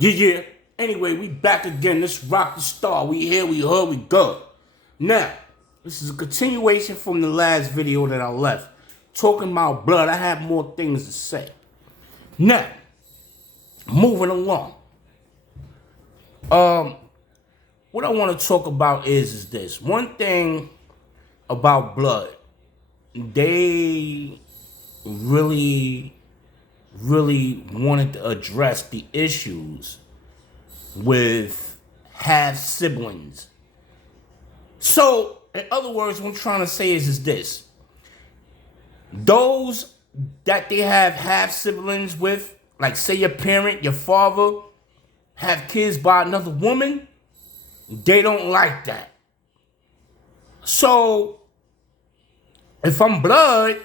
Yeah. Anyway, we back again. This Rocdastar. We here, we heard, we go. Now, this is a continuation from the last video that I left. Talking about blood. I have more things to say. Now, moving along. What I want to talk about is this. One thing about blood. They really wanted to address the issues with half siblings. So, in other words, what I'm trying to say is this. Those that they have half siblings with, like say your parent, your father, have kids by another woman, they don't like that. So, if I'm blood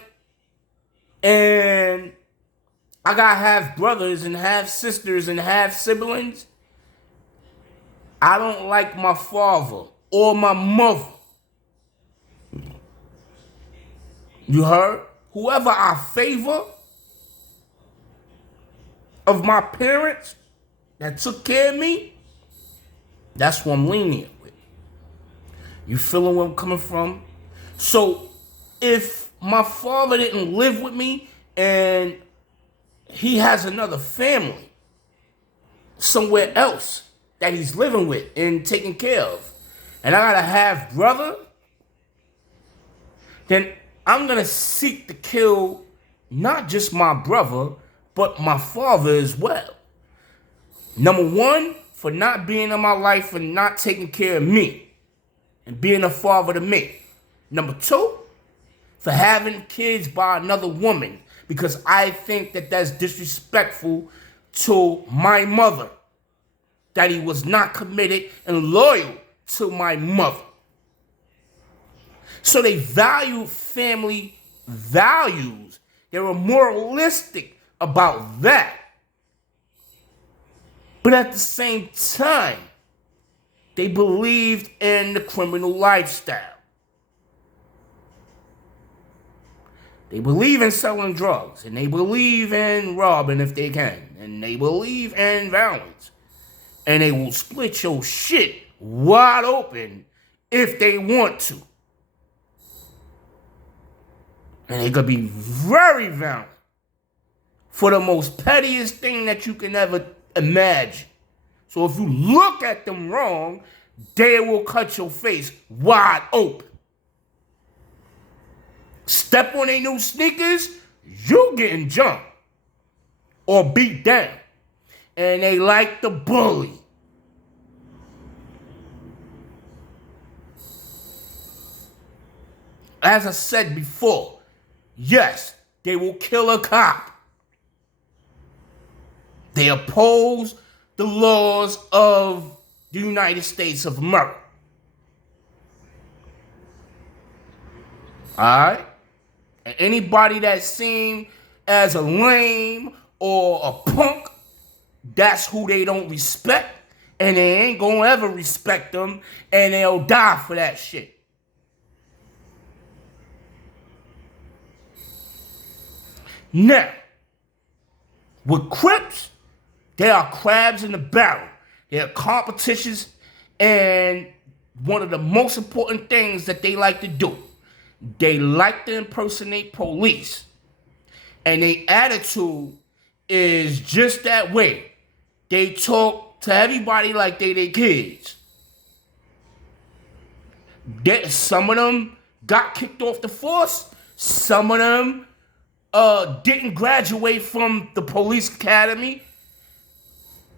and I got half brothers and half sisters and half siblings, I don't like my father or my mother. You heard? Whoever I favor of my parents that took care of me, that's what I'm lenient with. You feeling where I'm coming from? So, if my father didn't live with me and he has another family somewhere else that he's living with and taking care of, and I got a half brother, then I'm going to seek to kill not just my brother, but my father as well. Number one, for not being in my life and not taking care of me and being a father to me. Number two, for having kids by another woman, because I think that that's disrespectful to my mother, that he was not committed and loyal to my mother. So they value family values. They were moralistic about that. But at the same time, they believed in the criminal lifestyle. They believe in selling drugs, and they believe in robbing if they can, and they believe in violence. And they will split your shit wide open if they want to. And they could be very violent for the most pettiest thing that you can ever imagine. So if you look at them wrong, they will cut your face wide open. Step on their new sneakers, you getting jumped or beat down. And they like to bully. As I said before, yes, they will kill a cop. They oppose the laws of the United States of America. Alright? And anybody that's seen as a lame or a punk, that's who they don't respect. And they ain't gonna ever respect them. And they'll die for that shit. Now, with Crips, they are crabs in the barrel. They are competitions, and one of the most important things that they like to do, they like to impersonate police. And their attitude is just that way. They talk to everybody like they their kids. Some of them got kicked off the force. Some of them didn't graduate from the police academy,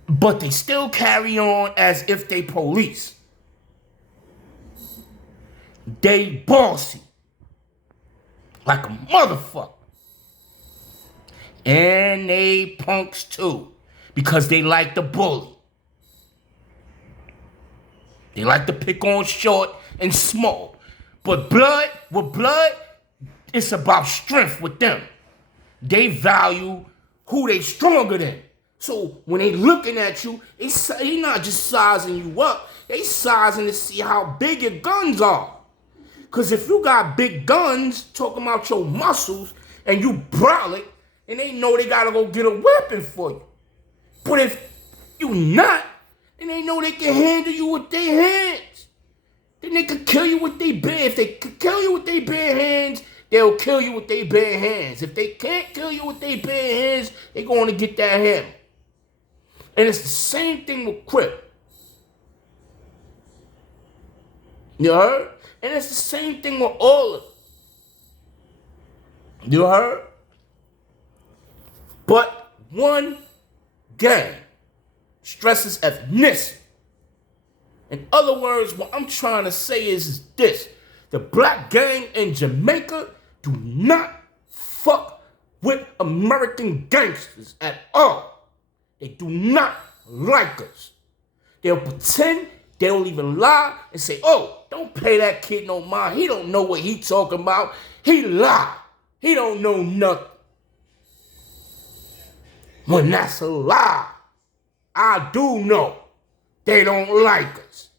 but they still carry on as if they police. They bossy. Like a motherfucker. And they punks too, because they like to bully. They like to pick on short and small. But with blood, it's about strength with them. They value who they stronger than. So when they looking at you, they not just sizing you up. They sizing to see how big your guns are. Because if you got big guns, talking about your muscles, and you brolic, and they know they got to go get a weapon for you. But if You not. And they know they can handle you with their hands. Then they could kill you with their bare. If they could kill you with their bare hands, they'll kill you with their bare hands. If they can't kill you with their bare hands, they're going to get that hammer. And it's the same thing with Crip. You heard? And it's the same thing with all of them. You heard? But one gang stresses ethnicity. In other words, what I'm trying to say is this. The black gang in Jamaica do not fuck with American gangsters at all. They do not like us. They'll pretend, they'll even lie and say, oh, don't pay that kid no mind. He don't know what he talking about. He lie. He don't know nothing. When that's a lie, I do know they don't like us.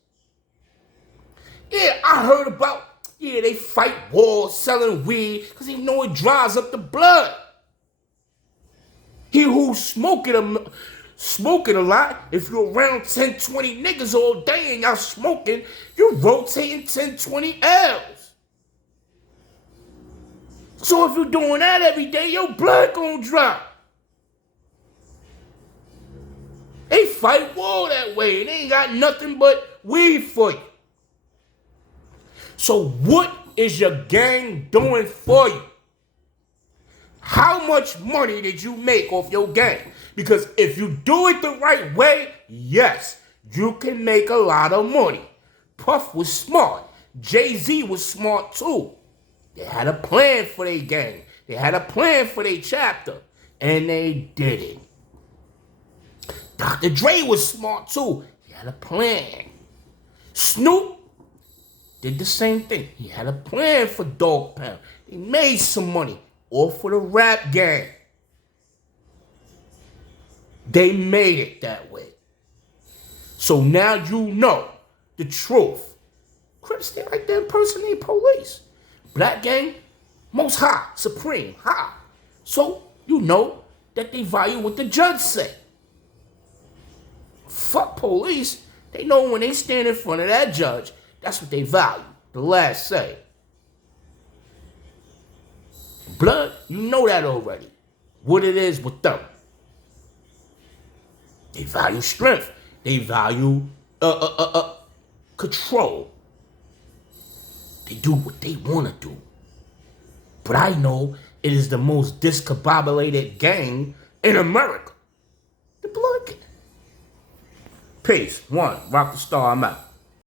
Yeah, I heard about, they fight wars selling weed because they know it dries up the blood. He who's smoking a lot, if you're around 10, 20 niggas all day and y'all smoking, you're rotating 10, 20 L's. So if you're doing that every day, your blood gonna drop. They fight war that way. They ain't got nothing but weed for you. So what is your gang doing for you? How much money did you make off your gang? Because if you do it the right way, yes, you can make a lot of money. Puff was smart. Jay-Z was smart too. They had a plan for their gang. They had a plan for their chapter. And they did it. Dr. Dre was smart too. He had a plan. Snoop did the same thing. He had a plan for Dog Pound. They made some money off for the rap gang. They made it that way. So now you know the truth. Crips, they like that impersonate police. Black gang, most high, supreme, high. So you know that they value what the judge say. Fuck police. They know when they stand in front of that judge, that's what they value. The last say. Blood, you know that already. What it is with them. They value strength. They value control. They do what they want to do. But I know it is the most discombobulated gang in America. The Blood Gang. Peace. One. Rocdastar, I'm out.